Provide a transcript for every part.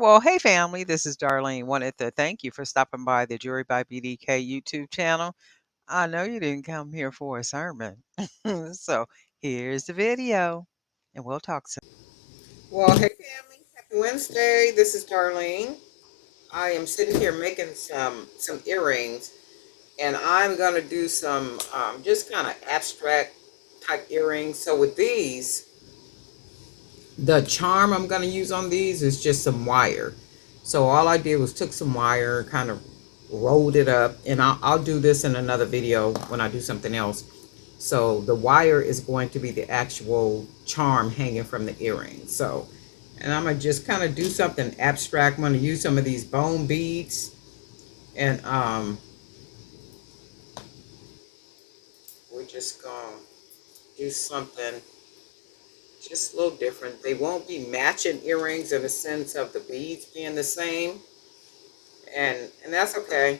Well, hey family, this is Darlene. Wanted to thank you for stopping by the Jury by BDK YouTube channel. I know you didn't come here for a sermon. So here's the video and we'll talk soon. Well, hey family, happy Wednesday. This is Darlene. I am sitting here making some earrings, and I'm gonna do some just kind of abstract type earrings. So with these, the charm I'm gonna use on these is just some wire. So all I did was took some wire, kind of rolled it up, and I'll do this in another video when I do something else. So the wire is going to be the actual charm hanging from the earring. So, and I'm gonna just kind of do something abstract. I'm gonna use some of these bone beads, and we're just gonna do something just a little different. They won't be matching earrings in the sense of the beads being the same, and that's okay.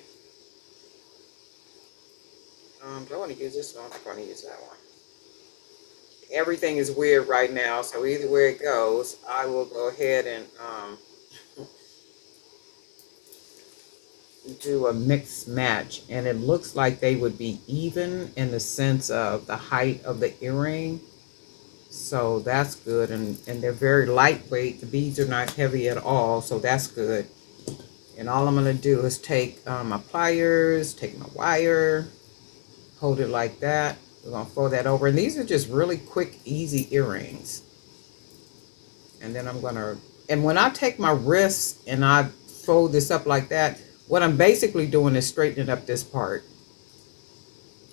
Do I want to use this one? I'm going to use that one. Everything is weird right now, so either way it goes, I will go ahead and do a mixed match, and it looks like they would be even in the sense of the height of the earring. So that's good, and they're very lightweight. The beads are not heavy at all, so that's good. And all I'm going to do is take my pliers, take my wire, hold it like that. We're going to fold that over. And these are just really quick, easy earrings. And then I'm going to, and when I take my wrists and I fold this up like that, what I'm basically doing is straightening up this part.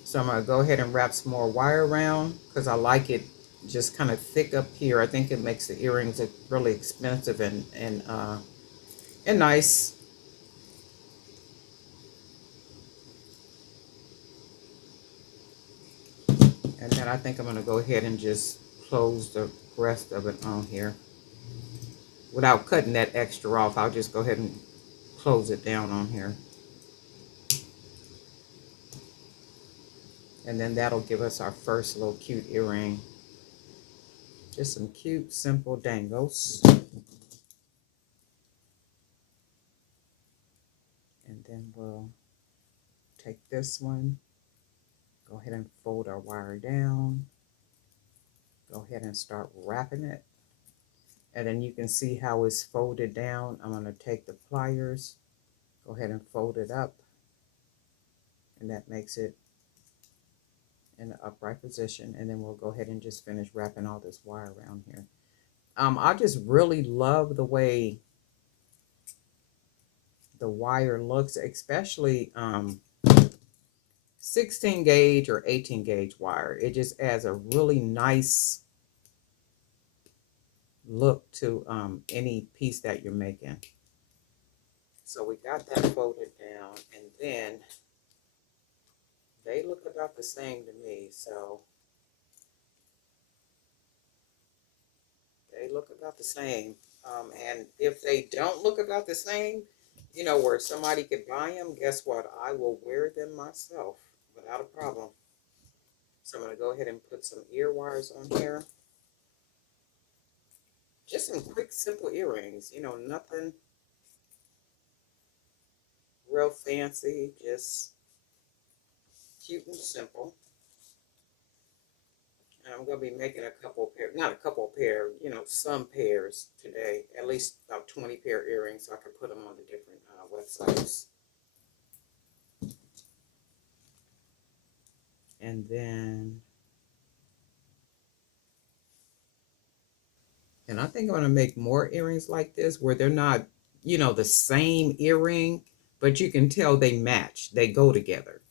So I'm going to go ahead and wrap some more wire around because I like it just kind of thick up here. I think it makes the earrings look really expensive and nice. And then I think I'm going to go ahead and just close the rest of it on here. Without cutting that extra off, I'll just go ahead and close it down on here. And then that'll give us our first little cute earring. Just some cute, simple dangles. And then we'll take this one, go ahead and fold our wire down. Go ahead and start wrapping it. And then you can see how it's folded down. I'm going to take the pliers, go ahead and fold it up. And that makes it in the upright position. And then we'll go ahead and just finish wrapping all this wire around here. I just really love the way the wire looks, especially 16 gauge or 18 gauge wire. It just adds a really nice look to any piece that you're making. So we got that folded down, and then they look about the same to me. So they look about the same. And if they don't look about the same, you know, where somebody could buy them, guess what? I will wear them myself without a problem. So I'm going to go ahead and put some ear wires on here. Just some quick, simple earrings. You know, nothing real fancy, just cute and simple. And I'm going to be making a couple pair, not a couple pair, you know, some pairs today. At least about 20 pair earrings so I can put them on the different websites. And then, and I think I'm going to make more earrings like this where they're not, you know, the same earring, but you can tell they match. They go together.